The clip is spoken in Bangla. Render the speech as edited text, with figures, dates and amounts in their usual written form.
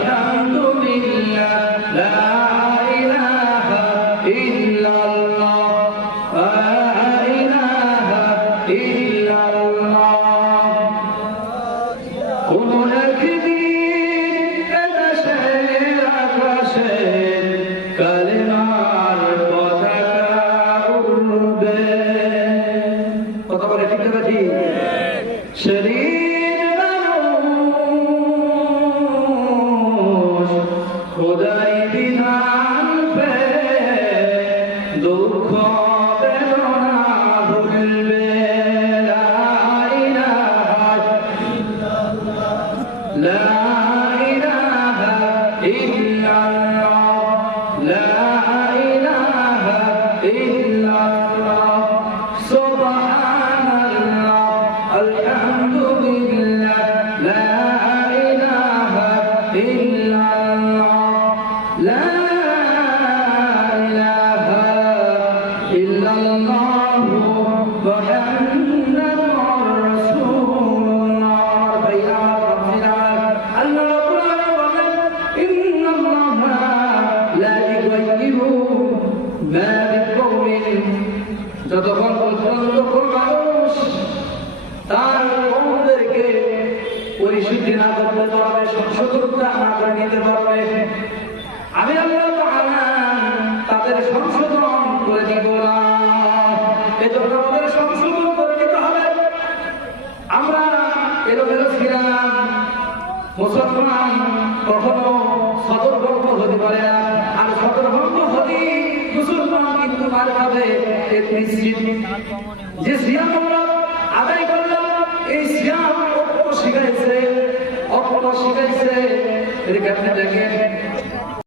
আলহামদুলিল্লাহ লা ইলাহা ইল্লাল্লাহ লা ইলাহা ইল্লাল্লাহ। কোন একদিন এদেশের আকাশে কালেমার পতাকা উড়বে। কথা বলে ঠিক না ঠিক? শরীর মানুষ খোদাই বিধান পে দুঃখ বেদনা ভুলবে। লা ইলাহা ইল্লাল্লাহ লা ইলাহা ইল্লাল্লাহ লা ইলাহা ইল্লাল্লাহ সুবহানাল্লাহ আলহামদুলিল্লাহ লা ইলাহা ইল্লাল্লাহ লা ইলাহা ইল্লাল্লাহ মুহাম্মাদুর রাসূলুল্লাহ। ভাইয়া আল্লাহ রাব্বুল আলামিন ইন্নাল্লাহা লা ইউগাইয়িরু মা বিকওমিন। যতক্ষণ পর্যন্ত কোন মানুষ তার কওমদেরকে পরিশুদ্ধি না করতে পারবে, সংশোধনটা না করে নিতে পারবে, আমি আল্লাহ তাআলা তাদের সংশোধন করে দিব না। এজন্য আমাদের সংশোধন করে নিতে হবে। আমরা এলোমেলো ছিলাম, মুসলমান কখনো সদরভঙ্গ হতে পারে না। আর সদরভঙ্গ হলে মুসলমান কিন্তু মার খাবে। যে সিয়াম আমরা আদায় করলাম, এই সিয়াম অপর শিখাইছে, অপর শিখাইছে। এর কাছে দেখেন